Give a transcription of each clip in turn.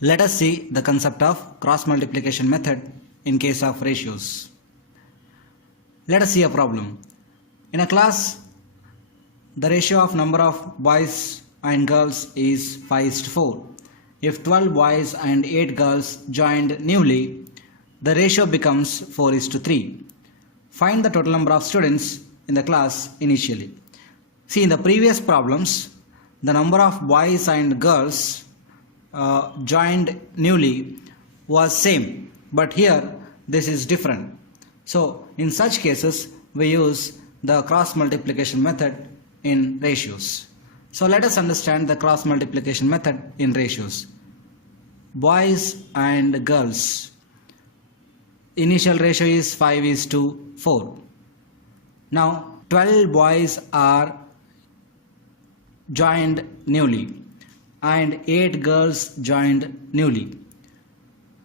Let us see the concept of cross multiplication method in case of ratios. Let us see a problem. In a class, the ratio of number of boys and girls is 5:4. If 12 boys and 8 girls joined newly, the ratio becomes 4:3. Find the total number of students in the class initially. See, in the previous problems, the number of boys and girls joined newly was same, but here this is different. So in such cases we use the cross multiplication method in ratios. So let us understand the cross multiplication method in ratios. Boys and girls, initial ratio is 5:4. Now 12 boys are joined newly and 8 girls joined newly.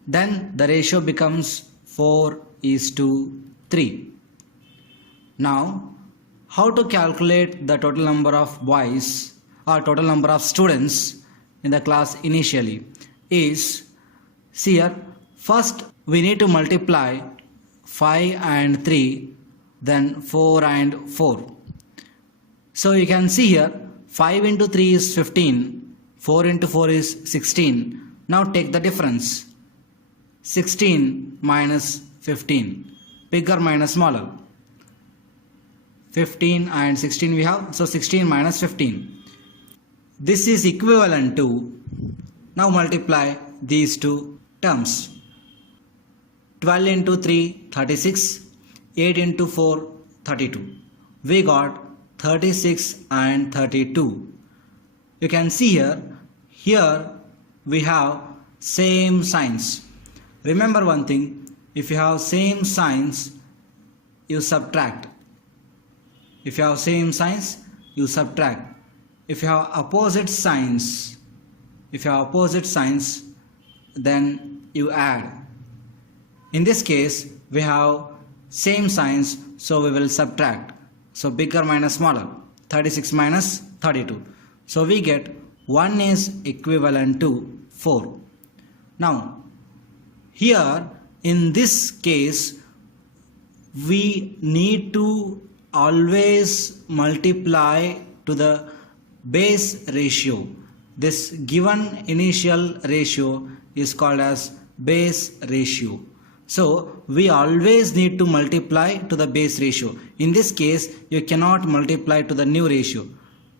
Then the ratio becomes 4:3. Now, how to calculate the total number of boys or total number of students in the class initially is, see here, first we need to multiply 5 and 3, then 4 and 4. So you can see here 5 into 3 is 15, 4 into 4 is 16. Now take the difference. 16 minus 15. Bigger minus smaller. 15 and 16 we have. So 16 minus 15. This is equivalent to, now multiply these two terms. 12 into 3, 36. 8 into 4, 32. We got 36 and 32. You can see here we have same signs. Remember one thing, if you have same signs, you subtract. If you have same signs, you subtract. If you have opposite signs, then you add. In this case, we have same signs, so we will subtract. So bigger minus smaller, 36 minus 32. So we get 1 is equivalent to 4. Now, here in this case, we need to always multiply to the base ratio. This given initial ratio is called as base ratio. So we always need to multiply to the base ratio. In this case, you cannot multiply to the new ratio.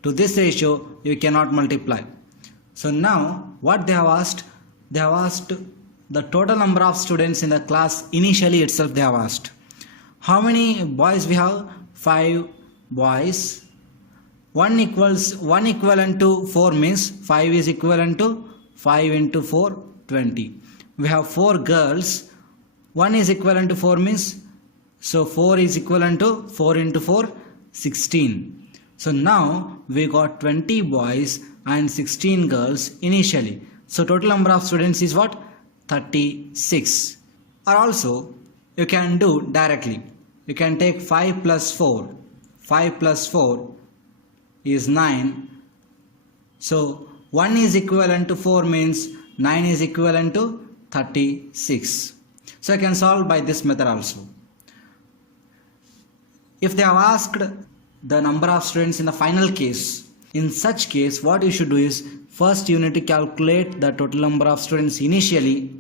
To this ratio, you cannot multiply. So now what they have asked? They have asked the total number of students in the class initially itself they have asked. How many boys we have? 5 boys. 1 equivalent to 4 means 5 is equivalent to 5 into 4, 20. We have 4 girls. 1 is equivalent to 4 means, so 4 is equivalent to 4 into 4, 16. So now we got 20 boys and 16 girls initially. So total number of students is what? 36. Or also you can do directly. You can take 5 plus 4. 5 plus 4 is 9. So 1 is equivalent to 4 means 9 is equivalent to 36. So I can solve by this method also. If they have asked the number of students in the final case, in such case what you should do is, first you need to calculate the total number of students initially,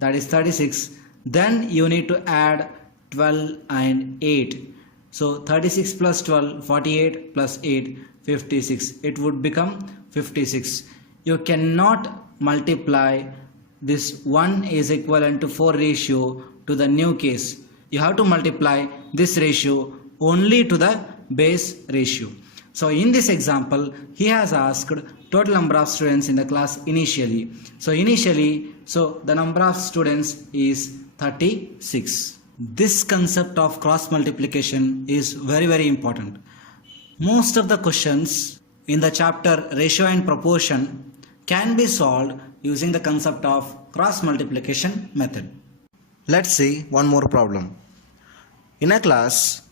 that is 36. Then you need to add 12 and 8. So 36 plus 12, 48 plus 8, 56. It would become 56. You cannot multiply this 1 is equivalent to 4 ratio to the new case. You have to multiply this ratio only to the base ratio. So in this example, he has asked total number of students in the class initially. So the number of students is 36. This concept of cross multiplication is very, very important. Most of the questions in the chapter ratio and proportion can be solved using the concept of cross multiplication method. Let's see one more problem. In a class,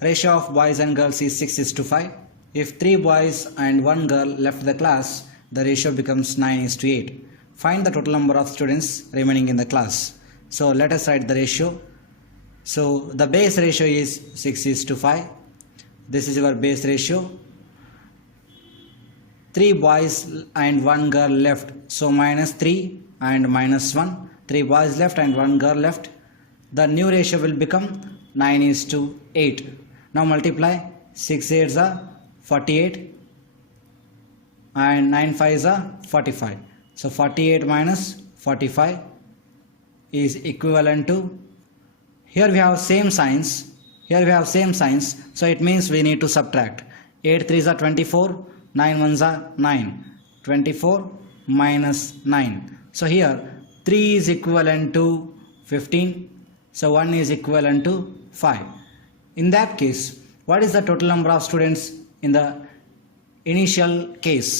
ratio of boys and girls is 6:5. If 3 boys and 1 girl left the class, the ratio becomes 9:8. find the total number of students remaining in the class. So let us write the ratio. So the base ratio is 6:5. This is your base ratio. 3 boys and 1 girl left. So minus 3 and minus 1. 3 boys left and 1 girl left. The new ratio will become 9:8. Now multiply 6 8s are 48 and 9 5s are 45. So 48 minus 45 is equivalent to, here we have same signs, so it means we need to subtract. 8 3s are 24, 9 1s are 9, 24 minus 9. So here 3 is equivalent to 15, so 1 is equivalent to 5. In that case, what is the total number of students in the initial case?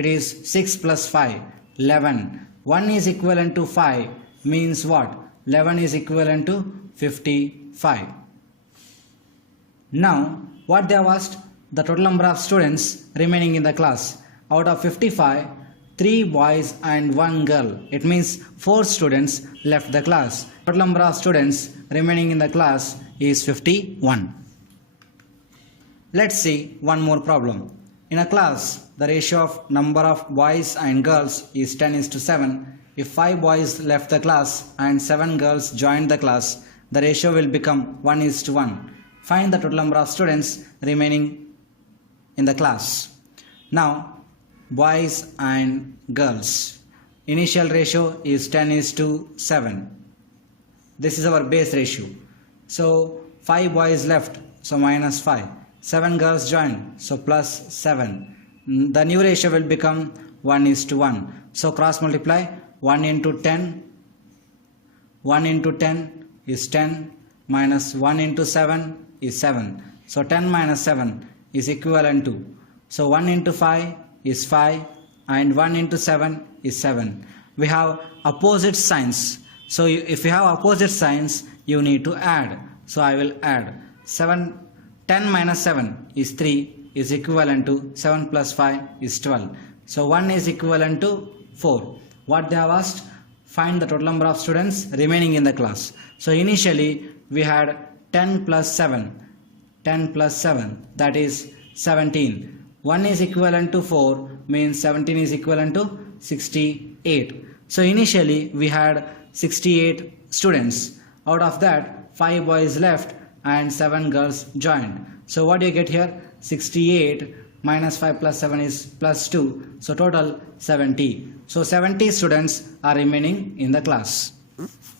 It is 6 plus 5, 11. 1 is equivalent to 5 means what? 11 is equivalent to 55. Now, what they have asked? The total number of students remaining in the class. Out of 55, 3 boys and 1 girl. It means 4 students left the class. Total number of students remaining in the class is 51. Let's see one more problem. In a class, the ratio of number of boys and girls is 10:7. If 5 boys left the class and 7 girls joined the class, the ratio will become 1:1. Find the total number of students remaining in the class. Now, boys and girls. Initial ratio is 10:7. This is our base ratio. So 5 boys left, so minus 5. 7 girls joined, so plus 7. The new ratio will become 1:1. So cross multiply 1 into 10. 1 into 10 is 10 minus 1 into 7 is 7. So 10 minus 7 is equivalent to, so 1 into 5 is 5 and 1 into 7 is 7. We have opposite signs. So if you have opposite signs, you need to add. So I will add 7. 10 minus 7 is 3 is equivalent to 7 plus 5 is 12. So 1 is equivalent to 4. What they have asked? Find the total number of students remaining in the class. So initially we had 10 plus 7. 10 plus 7, that is 17. 1 is equivalent to 4 means 17 is equivalent to 68. So initially we had 68 students. Out of that 5 boys left and 7 girls joined. So what do you get here? 68 minus 5 plus 7 is plus 2. So total 70. So 70 students are remaining in the class.